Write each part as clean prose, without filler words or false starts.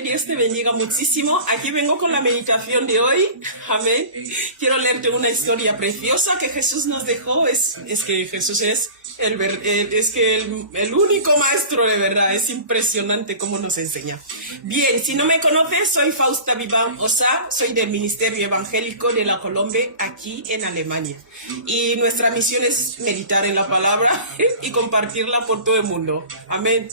que Dios te bendiga muchísimo. Aquí vengo con la meditación de hoy. Amén. Quiero leerte una historia preciosa que Jesús nos dejó. Es que Jesús es el único maestro de verdad. Es impresionante cómo nos enseña. Bien, si no me conoces, soy Fausta Vivam Osa. Soy del Ministerio Evangélico de la Colombe, aquí en Alemania. Y nuestra misión es meditar en la palabra y compartirla por todo el mundo. Amén.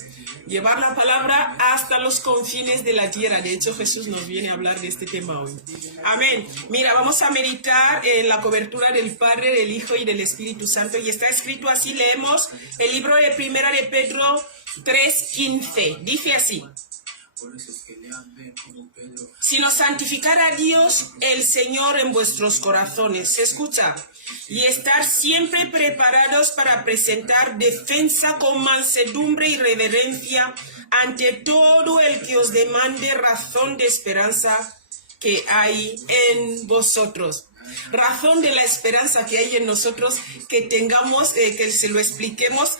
Llevar la palabra hasta los confines de la tierra. De hecho, Jesús nos viene a hablar de este tema hoy. Amén. Mira, vamos a meditar en la cobertura del Padre, del Hijo y del Espíritu Santo. Y está escrito así, leemos el libro de Primera de Pedro 3:15. Dice así: sino santificar a Dios el Señor en vuestros corazones. ¿Se escucha? Y estar siempre preparados para presentar defensa con mansedumbre y reverencia ante todo el que os demande razón de esperanza que hay en vosotros. Razón de la esperanza que hay en nosotros, que tengamos, que se lo expliquemos,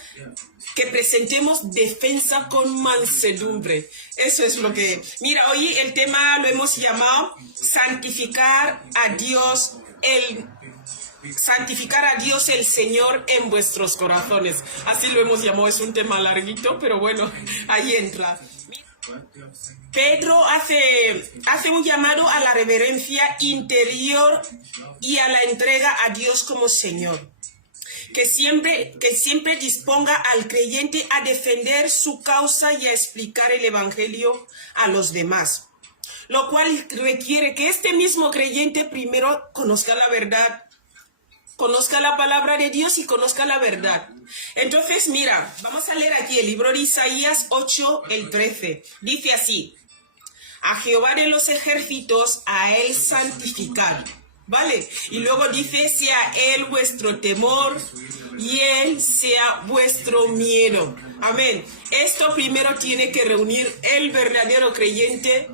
que presentemos defensa con mansedumbre. Eso es lo que... Mira, hoy el tema lo hemos llamado santificar a Dios el Señor en vuestros corazones. Así lo hemos llamado, es un tema larguito, pero bueno, ahí entra. Pedro hace un llamado a la reverencia interior y a la entrega a Dios como Señor. Que siempre disponga al creyente a defender su causa y a explicar el Evangelio a los demás. Lo cual requiere que este mismo creyente primero conozca la verdad, conozca la palabra de Dios y conozca la verdad. Entonces, mira, vamos a leer aquí el libro de Isaías 8:13. Dice así: a Jehová de los ejércitos, a él santificar. ¿Vale? Y luego dice: sea él vuestro temor y él sea vuestro miedo. Amén. Esto primero tiene que reunir el verdadero creyente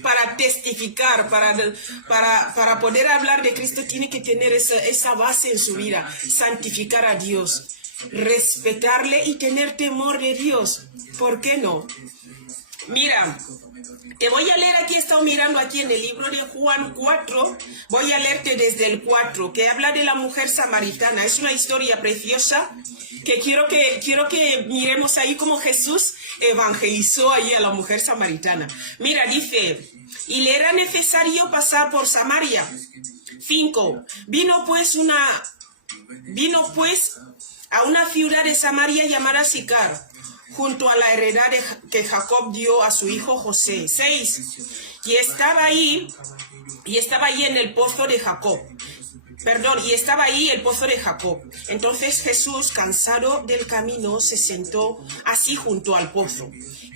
para testificar, para poder hablar de Cristo. Tiene que tener esa base en su vida: santificar a Dios, respetarle y tener temor de Dios. ¿Por qué no? Mira, te voy a leer aquí, he estado mirando aquí en el libro de Juan 4, voy a leerte desde el 4, que habla de la mujer samaritana. Es una historia preciosa que quiero que miremos ahí cómo Jesús evangelizó ahí a la mujer samaritana. Mira, dice: y le era necesario pasar por Samaria. 5. Vino pues a una ciudad de Samaria llamada Sicar, junto a la heredad que Jacob dio a su hijo José. 6. Y estaba ahí en el pozo de Jacob. Y estaba ahí el pozo de Jacob. Entonces Jesús, cansado del camino, se sentó así junto al pozo.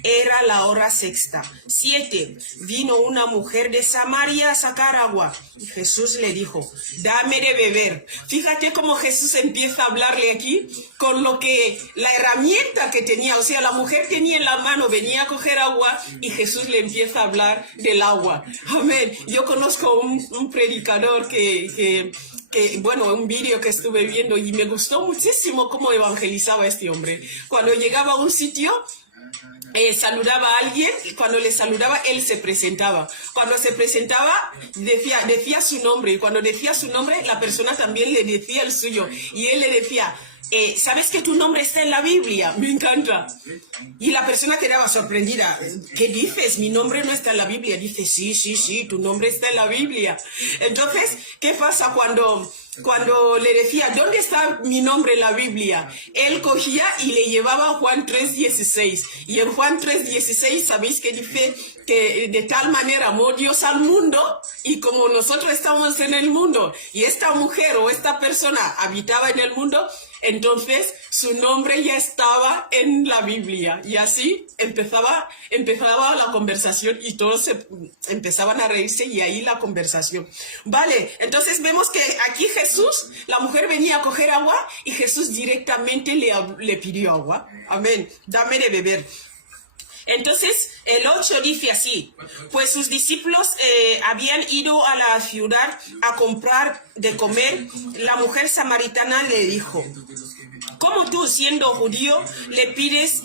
Era la hora sexta. 7. Vino una mujer de Samaria a sacar agua. Y Jesús le dijo: dame de beber. Fíjate cómo Jesús empieza a hablarle aquí con la herramienta que tenía. O sea, la mujer tenía en la mano, venía a coger agua y Jesús le empieza a hablar del agua. Amén. Yo conozco un predicador un vídeo que estuve viendo y me gustó muchísimo cómo evangelizaba este hombre. Cuando llegaba a un sitio, saludaba a alguien, y cuando le saludaba, él se presentaba. Cuando se presentaba, decía su nombre, y cuando decía su nombre, la persona también le decía el suyo. Y él le decía: ¿sabes que tu nombre está en la Biblia? Me encanta. Y la persona quedaba sorprendida. ¿Qué dices? Mi nombre no está en la Biblia. Dice: sí, tu nombre está en la Biblia. Entonces, ¿qué pasa cuando le decía: ¿dónde está mi nombre en la Biblia? Él cogía y le llevaba a Juan 3:16. Y en Juan 3:16, ¿sabéis que dice que de tal manera amó Dios al mundo? Y como nosotros estamos en el mundo y esta mujer o esta persona habitaba en el mundo, entonces su nombre ya estaba en la Biblia. Y así empezaba la conversación y todos empezaban a reírse y ahí la conversación. Vale, entonces vemos que aquí Jesús, la mujer venía a coger agua y Jesús directamente le pidió agua. Amén, dame de beber. Entonces el 8 dice así: pues sus discípulos habían ido a la ciudad a comprar de comer. La mujer samaritana le dijo: ¿Cómo tú, siendo judío, me pides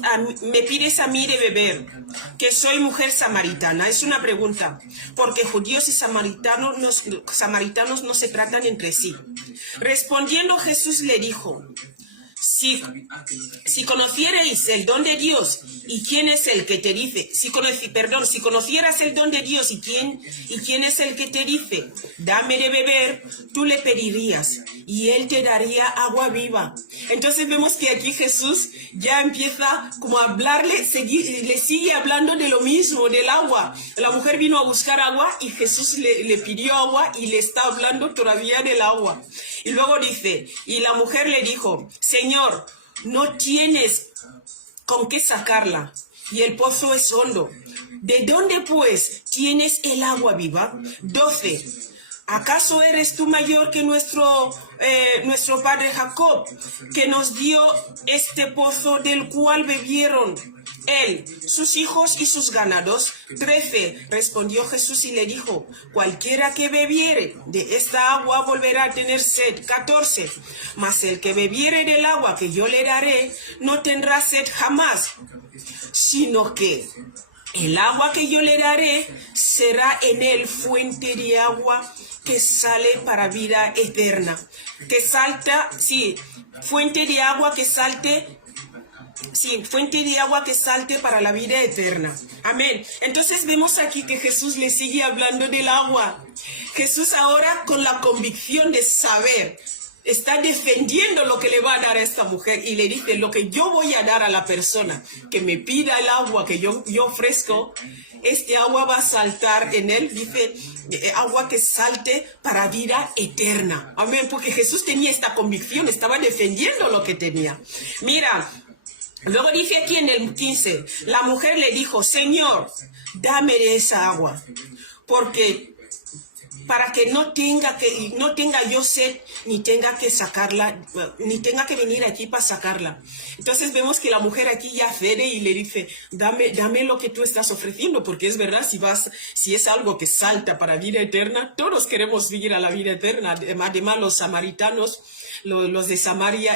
a mí de beber, que soy mujer samaritana? Es una pregunta, porque judíos y samaritanos no se tratan entre sí. Respondiendo Jesús le dijo, si conocierais el don de Dios y quién es el que te dice, si conocieras el don de Dios y quién es el que te dice, dame de beber, tú le pedirías y él te daría agua viva. Entonces vemos que aquí Jesús ya empieza como a hablarle, le sigue hablando de lo mismo, del agua. La mujer vino a buscar agua y Jesús le pidió agua y le está hablando todavía del agua. Y luego dice, y la mujer le dijo, Señor, no tienes con qué sacarla, y el pozo es hondo. ¿De dónde pues tienes el agua viva? 12. ¿Acaso eres tú mayor que nuestro padre Jacob, que nos dio este pozo del cual bebieron él, sus hijos y sus ganados? 13. Respondió Jesús y le dijo, cualquiera que bebiere de esta agua volverá a tener sed. 14. Mas el que bebiere del agua que yo le daré no tendrá sed jamás, sino que el agua que yo le daré será en él fuente de agua que sale para vida eterna. Que salta, sí, fuente de agua que salte. Sí, fuente de agua que salte para la vida eterna. Amén. Entonces vemos aquí que Jesús le sigue hablando del agua. Jesús ahora con la convicción de saber, está defendiendo lo que le va a dar a esta mujer y le dice, lo que yo voy a dar a la persona que me pida el agua que yo ofrezco, este agua va a saltar en él, dice, agua que salte para vida eterna. Amén, porque Jesús tenía esta convicción, estaba defendiendo lo que tenía. Mira, luego dice aquí en el 15, la mujer le dijo, Señor, dame de esa agua, porque para que no tenga yo sed, ni tenga que sacarla, ni tenga que venir aquí para sacarla. Entonces vemos que la mujer aquí ya cede y le dice, dame lo que tú estás ofreciendo, porque es verdad, si es algo que salta para vida eterna, todos queremos vivir a la vida eterna. Además los samaritanos, los de Samaria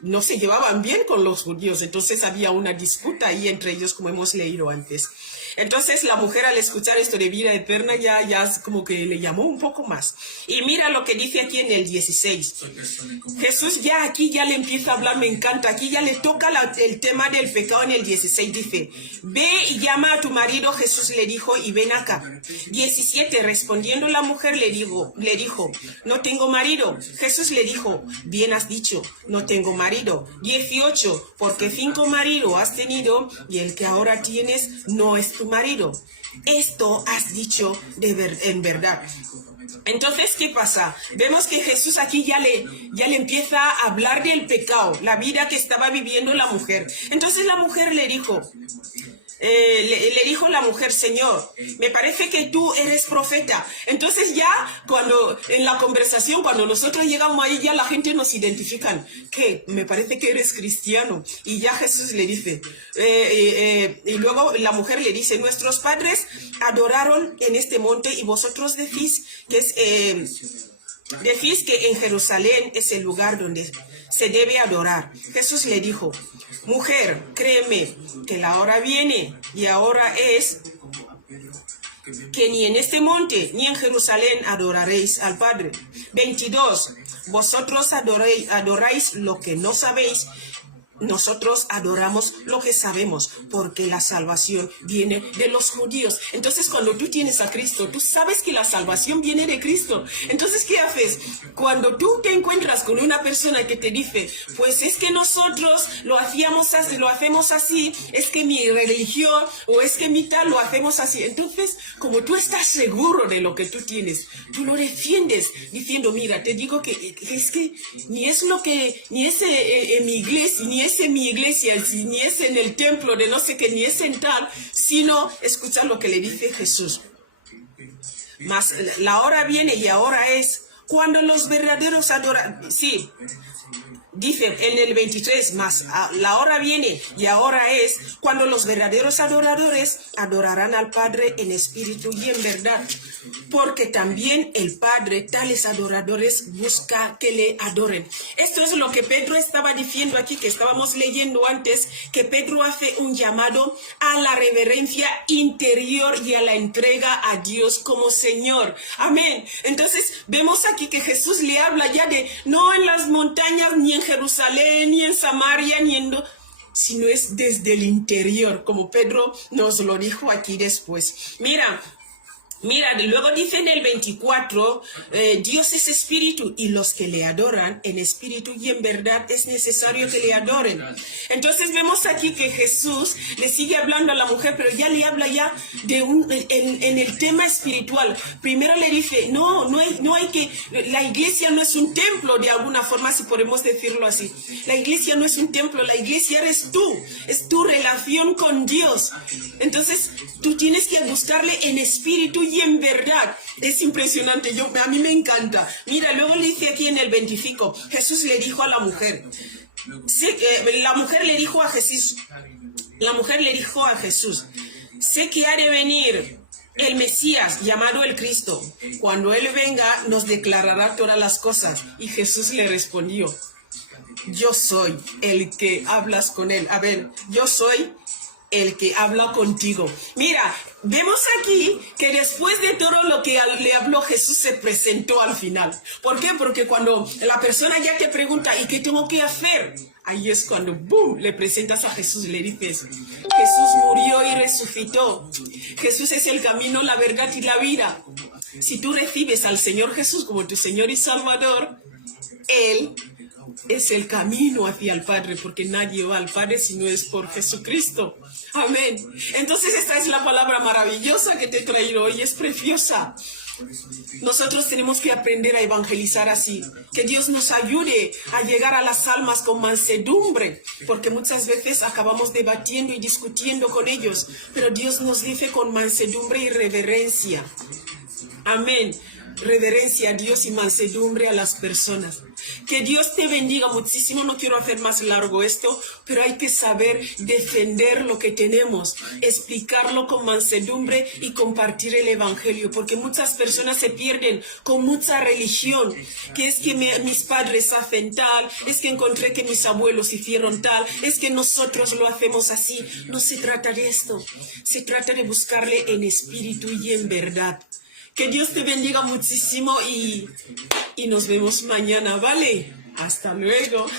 no se llevaban bien con los judíos, entonces había una disputa ahí entre ellos, como hemos leído antes. Entonces la mujer, al escuchar esto de vida eterna, ya como que le llamó un poco más. Y mira lo que dice aquí en el 16. Jesús ya le empieza a hablar, me encanta. Aquí ya le toca el tema del pecado en el 16. Dice, ve y llama a tu marido, Jesús le dijo, y ven acá. 17, respondiendo la mujer le dijo, no tengo marido. Jesús le dijo, bien has dicho, no tengo marido. 18, porque 5 maridos has tenido y el que ahora tienes no es tu marido. Esto has dicho en verdad. Entonces, ¿qué pasa? Vemos que Jesús aquí ya le empieza a hablar del pecado, la vida que estaba viviendo la mujer. Entonces la mujer le dijo, le dijo la mujer, Señor, me parece que tú eres profeta. Entonces ya en la conversación, cuando nosotros llegamos ahí, ya la gente nos identifican, que me parece que eres cristiano. Y ya Jesús le dice, y luego la mujer le dice, nuestros padres adoraron en este monte y vosotros decís que en Jerusalén es el lugar donde se debe adorar. Jesús le dijo, mujer, créeme que la hora viene y ahora es que ni en este monte ni en Jerusalén adoraréis al Padre. 22. Vosotros adoráis lo que no sabéis. Nosotros adoramos lo que sabemos, porque la salvación viene de los judíos. Entonces, cuando tú tienes a Cristo, tú sabes que la salvación viene de Cristo. Entonces, ¿qué haces? Cuando tú te encuentras con una persona que te dice, pues es que nosotros lo hacemos así, es que mi religión o es que mi tal lo hacemos así. Entonces, como tú estás seguro de lo que tú tienes, tú lo defiendes diciendo, mira, te digo que es que ni es en mi iglesia, ni es en mi iglesia, ni es en el templo de no sé qué, ni es en tal, sino escucha lo que le dice Jesús. Mas la hora viene y ahora es cuando los verdaderos adoradores, sí, dice en el 23, más la hora viene y ahora es cuando los verdaderos adoradores adorarán al Padre en espíritu y en verdad, porque también el Padre tales adoradores busca que le adoren. Esto es lo que Pedro estaba diciendo aquí, que estábamos leyendo antes, que Pedro hace un llamado a la reverencia interior y a la entrega a Dios como Señor. Amén. Entonces vemos aquí que Jesús le habla ya de no en las montañas, ni en Jerusalén, ni en Samaria, sino es desde el interior, como Pedro nos lo dijo aquí después. Mira, luego dice en el 24, Dios es espíritu y los que le adoran en espíritu y en verdad es necesario que le adoren. Entonces vemos aquí que Jesús le sigue hablando a la mujer, pero ya le habla ya de en el tema espiritual. Primero le dice, no hay que, la iglesia no es un templo de alguna forma, si podemos decirlo así. La iglesia no es un templo, la iglesia eres tú, es tu relación con Dios. Entonces tú tienes que buscarle en espíritu y en verdad. Es impresionante, a mí me encanta. Mira, luego le dice aquí en el 25, Jesús le dijo a la mujer, la mujer le dijo a Jesús, sé que ha de venir el Mesías, llamado el Cristo. Cuando Él venga, nos declarará todas las cosas. Y Jesús le respondió, yo soy el que hablas con Él. A ver, yo soy el que habla contigo. Mira, vemos aquí que después de todo lo que le habló, Jesús se presentó al final. ¿Por qué? Porque cuando la persona ya te pregunta, ¿y qué tengo que hacer? Ahí es cuando, ¡boom!, le presentas a Jesús, le dices, Jesús murió y resucitó. Jesús es el camino, la verdad y la vida. Si tú recibes al Señor Jesús como tu Señor y Salvador, Él es el camino hacia el Padre, porque nadie va al Padre si no es por Jesucristo. Amén. Entonces esta es la palabra maravillosa que te he traído hoy, es preciosa. Nosotros tenemos que aprender a evangelizar así. Que Dios nos ayude a llegar a las almas con mansedumbre, porque muchas veces acabamos debatiendo y discutiendo con ellos, pero Dios nos dice con mansedumbre y reverencia. Amén. Reverencia a Dios y mansedumbre a las personas. Que Dios te bendiga muchísimo. No quiero hacer más largo esto, pero hay que saber defender lo que tenemos, explicarlo con mansedumbre y compartir el evangelio, porque muchas personas se pierden con mucha religión, que es que mis padres hacen tal, es que encontré que mis abuelos hicieron tal, es que nosotros lo hacemos así. No se trata de esto, se trata de buscarle en espíritu y en verdad. Que Dios te bendiga muchísimo y nos vemos mañana, ¿vale? Hasta luego.